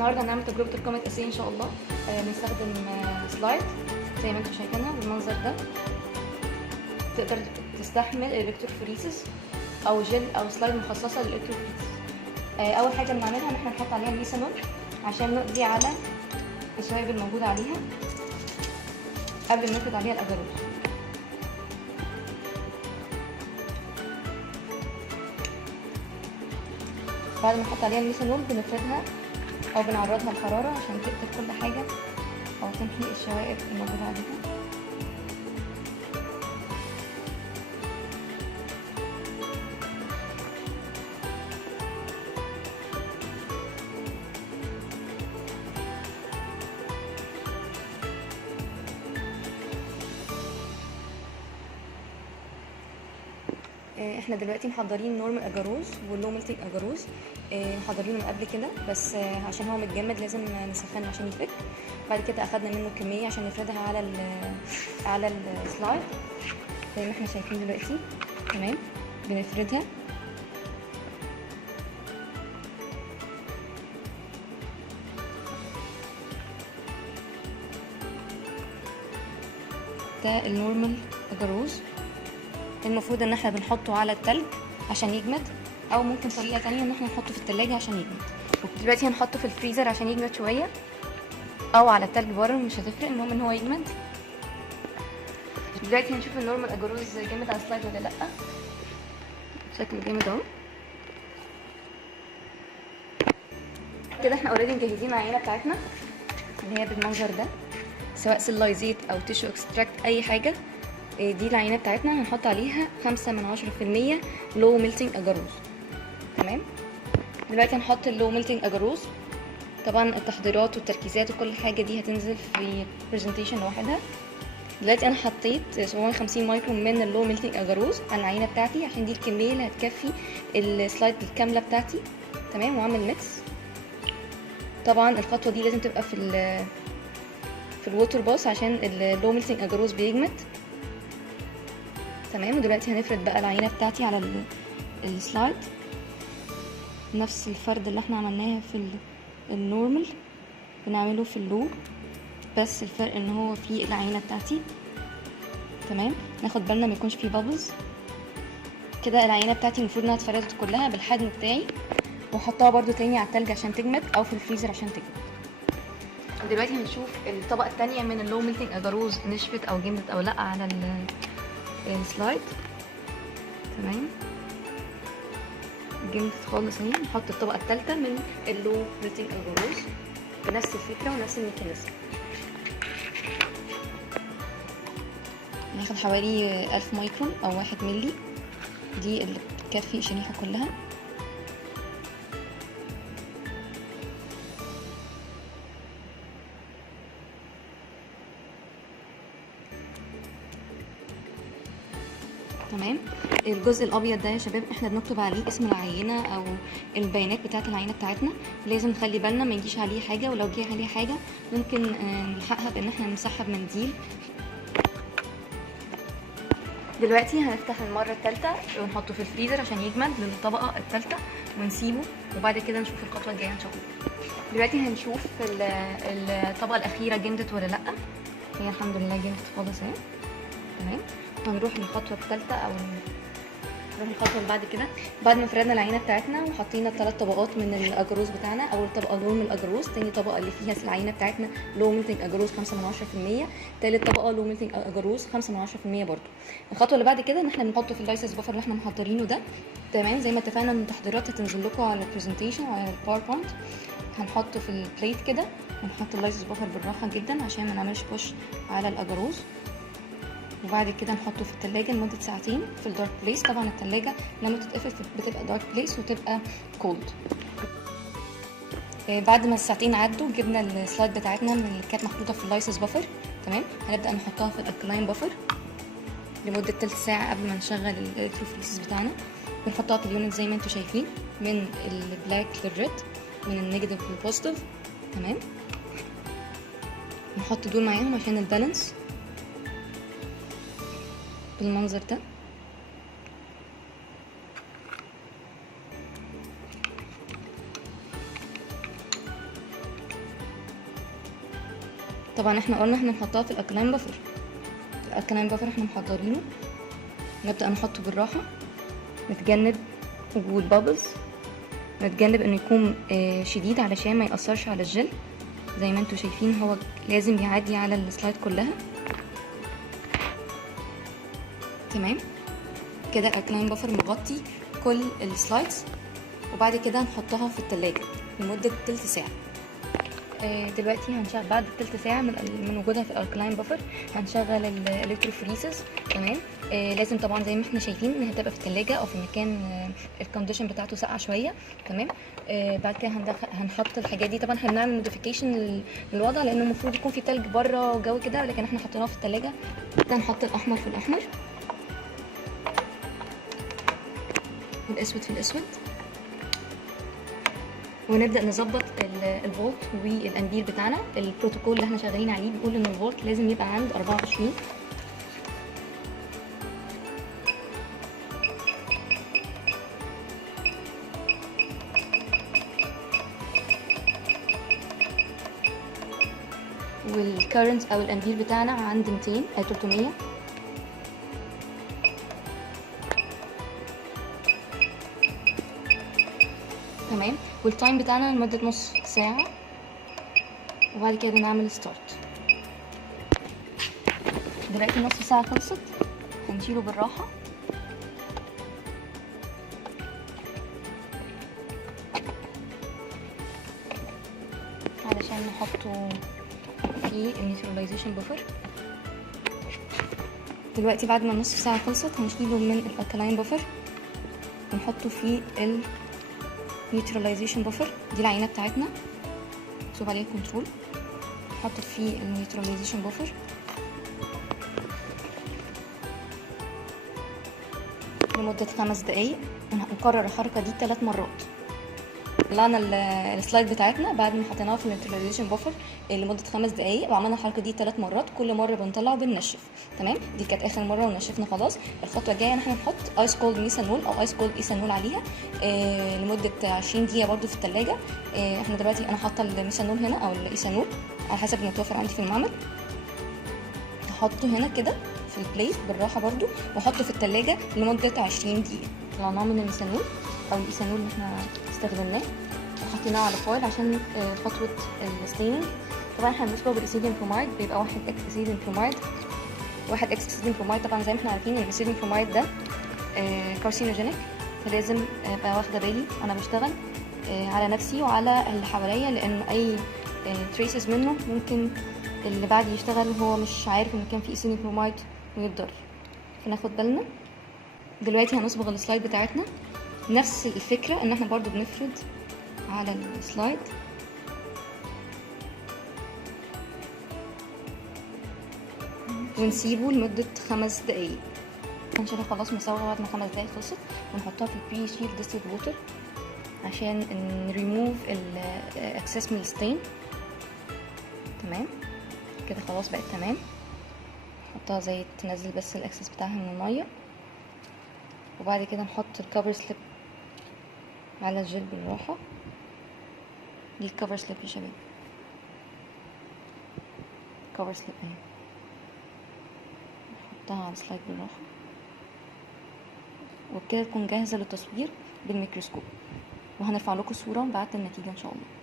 النهارده هنعمل تجربه القمه الاساسيه ان شاء الله. بنستخدم سلايد زي ما انتم شايفينها بالمنظر ده، تقدر تستحمل الالكتروفوريسيس او جل او سلايد مخصصه للالكتروفوريسيس. اول حاجه بنعملها ان احنا نحط عليها الميثانول عشان نقضي على الشوائب الموجوده عليها قبل ما نفرد عليها الاجاروز. بعد ما نحط عليها الميثانول بنفردها او بنعرضها للحراره عشان تقتل كل حاجه او تمحي الشوائب الموجوده عليها. احنا دلوقتي محضرين نورمال اجاروز واللو ميلتنج اجاروز، محضرينه من قبل كده، بس عشان هو متجمد لازم نسخنه عشان يفك. بعد كده اخدنا منه كميه عشان نفردها على السلايد زي ما احنا شايفين دلوقتي. تمام، بنفردها ده النورمال اجاروز. المفروض ان احنا بنحطه على التلج عشان يجمد، او ممكن طريقه تانية ان احنا نحطه في التلاجة عشان يجمد. دلوقتي هنحطه في الفريزر عشان يجمد شويه، او على التلج بره، مش هتفرق، المهم ان هو يجمد. دلوقتي هنشوف النورمال اجاروز جامد على السلايد ولا لا. شكله جامد اهو. كده احنا اوريدي مجهزين العينه بتاعتنا اللي هي بالمنظر ده، سواء سلايزيت او تيشو اكستراكت اي حاجه. دي العينه بتاعتنا هنحط عليها 5% لو ميلتنج اجاروز. تمام، دلوقتي هنحط اللو ميلتنج اجاروز. طبعا التحضيرات والتركيزات وكل حاجه دي هتنزل في برزنتيشن لوحدها. دلوقتي انا حطيت 750 مايكرون من اللو ميلتنج اجاروز على العينه بتاعتي عشان دي الكميه اللي هتكفي السلايد الكامله بتاعتي. تمام، واعمل ميكس. طبعا الخطوه دي لازم تبقى في الووتر باص عشان اللو ميلتنج اجاروز بيجمد. تمام، ودلوقتي هنفرد بقى العينه بتاعتي على السلايد نفس الفرد اللي احنا عملناها في النورمال بنعمله في اللو، بس الفرق ان هو في العينه بتاعتي. تمام، ناخد بالنا ما يكونش فيه بابلز. كده العينه بتاعتي المفروض انها اتفردت كلها بالحجم بتاعي، واحطها برده تاني على التلج عشان تجمد او في الفريزر عشان تجمد. ودلوقتي هنشوف الطبقه التانية من اللو ميلتنج اجاروز نشفت او جمدت او لا على السلايد. تمام، جمدت خالص اهي. نحط الطبقه الثالثه من اللو ميلتنج اجاروز بنفس الفكره ونفس الميكانيزم. ناخد حوالي 1000 مايكرون او 1 ملي، دي اللي بتكفي الشريحه كلها. تمام، الجزء الابيض ده يا شباب احنا بنكتب عليه اسم العينه او البيانات بتاعه العينه بتاعتنا. لازم نخلي بالنا ما يجيش عليه حاجه، ولو جه عليه حاجه ممكن نلحقها بان احنا نمسحها بمنديل. دلوقتي هنفتح المره الثالثه ونحطه في الفريزر عشان يجمد للطبقه الثالثه ونسيبه، وبعد كده نشوف الخطوه الجايه ان شاء الله. دلوقتي هنشوف الطبقه الاخيره جمدت ولا لا. هي الحمد لله جمدت خالص اهي. تمام، هنروح للخطوه الثالثه او نروح الخطوه اللي بعد كده. بعد ما فردنا العينه بتاعتنا وحطينا الثلاث طبقات من الاجاروز بتاعنا، اول طبقه نورمال اجاروز، تاني طبقه اللي فيها العينه بتاعتنا لو ميلتنج اجاروز 5%، تالت طبقه لو ميلتنج اجاروز 5% برده. الخطوه اللي بعد كده ان احنا بنحطه في اللايسنس بافر اللي احنا محضرينه ده. تمام، زي ما اتفقنا ان التحضيرات هتنزل لكم على البرزنتيشن وعلى الباوربوينت. هنحطه في البليت كده ونحط اللايسنس بافر بالراحه جدا عشان ما نعملش بوش على الاجاروز. وبعد كده نحطه في التلاجة لمدة ساعتين في الدارك بليس. طبعا التلاجة لما تتقفل بتبقى دارك بليس وتبقى كولد. بعد ما الساعتين عدوا جبنا السلايد بتاعتنا من اللي كانت محطوطة في اللايسنس بافر. تمام، هنبدأ نحطها في الالكلاين بافر لمدة تلت ساعة قبل ما نشغل الالكتروفوريسيس بتاعنا. بنحطها في اليونت زي ما انتوا شايفين من البلاك للريد، من النيجاتيف للبوزيتيف. تمام، نحط دول معاهم عشان البالانس بالمنظر ده. طبعا احنا قلنا احنا نحطها في الالكلاين بافر. الالكلاين بافر احنا محضرينه، نبدأ نحطه بالراحة، نتجنب وجود بابلز، نتجنب انه يكون شديد علشان ما يأثرش على الجل. زي ما انتوا شايفين هو لازم يعدي على السلايد كلها. تمام كده الالكلاين بافر مغطي كل السلايدز. وبعد كده هنحطها في التلاجة لمدة تلت ساعة. دلوقتي هنشغل بعد تلت ساعة من وجودها في الالكلاين بافر هنشغل الالكتروفريزز. تمام لازم طبعا زي ما احنا شايفين انها تبقى في التلاجة او في مكان الكونديشن بتاعته ساقعة شوية. تمام بعد كده هنحط الحاجات دي. طبعا احنا بنعمل موديفيكيشن للوضع لانه المفروض يكون في تلج بره وجو كده، لكن احنا حطيناه في التلاجة. ده هنحط الاحمر في الاحمر والاسود في الاسود، ونبدا نظبط الفولت والامبير بتاعنا. البروتوكول اللي احنا شغالين عليه بيقول ان الفولت لازم يبقى عند 24. والكرنت او الامبير بتاعنا عند 200 او 300. تمام والتايم بتاعنا لمدة نص ساعة، وبعد كده نعمل ستارت. دلوقتي نص ساعة خلصت، هنشيله بالراحة. علشان نحطه في النيوتراليزيشن بوفر. دلوقتي بعد ما النص ساعة خلصت هنشيله من الالكلاين بوفر ونحطه في النيوتراليزيشن بوفر. دي العينة بتاعتنا مكتوب عليها كنترول، نحطه في النيوتراليزيشن بوفر لمدة 5 دقايق. ونكرر الحركة دي 3 مرات. طلعنا السلايد بتاعتنا بعد ما حطيناها في النيوتراليزيشن بوفر لمده 5 دقايق، وعملنا الحركه دي 3 مرات. كل مره بنطلع وبننشف. تمام دي كانت اخر مره ونشفنا خلاص. الخطوه الجايه ان احنا نحط ايس كولد ميثانول او ايس كولد ايثانول عليها لمده 20 دقيقه برده في الثلاجه. احنا دلوقتي انا حاطه الميثانول هنا او الايثانول على حسب المتوفر عندي في المعمل. هحطه هنا كده في البليت بالراحه برده، واحطه في الثلاجه لمده 20 دقيقه. طلعناه من الميثانول او الايثانول اللي احنا استخدمناه وحطيناه على فويل عشان خطوه الستيننج. طبعا احنا بنصبغ بالاسيديوم برومايد، بيبقى 1 اكس اسيديوم برومايد 1 اكس اسيديوم برومايد. طبعا زي ما احنا عارفين الاسيديوم برومايد ده كارسينوجينيك، فلازم ابقى واخده بالي انا بشتغل على نفسي وعلى اللي حواليا، لان اي تريسز منه ممكن اللي بعد يشتغل وهو مش عارف ان كان في اسيديوم برومايد ويتضر، فناخد بالنا. دلوقتي هنصبغ السلايد بتاعتنا نفس الفكره، ان احنا برضو بنفرد على السلايد ونسيبه لمدة 5 دقايق. هنشيلها خلاص مصوغة بعد ما 5 دقايق خلصت، ونحطها في البري شيل ديستيل ووتر عشان نريموف الاكسس من الستين. تمام كده خلاص بقت تمام. نحطها زي تنزل بس الاكسس بتاعها من المية، وبعد كده نحط الكفر سليب على الجل بالراحة. دي الكفر سليب يا شباب، كفر سليب اهي. نحطها على السلايد بالراحة، وبكده تكون جاهزة للتصوير بالميكروسكوب. وهنرفع لكم صورة بعد النتيجة ان شاء الله.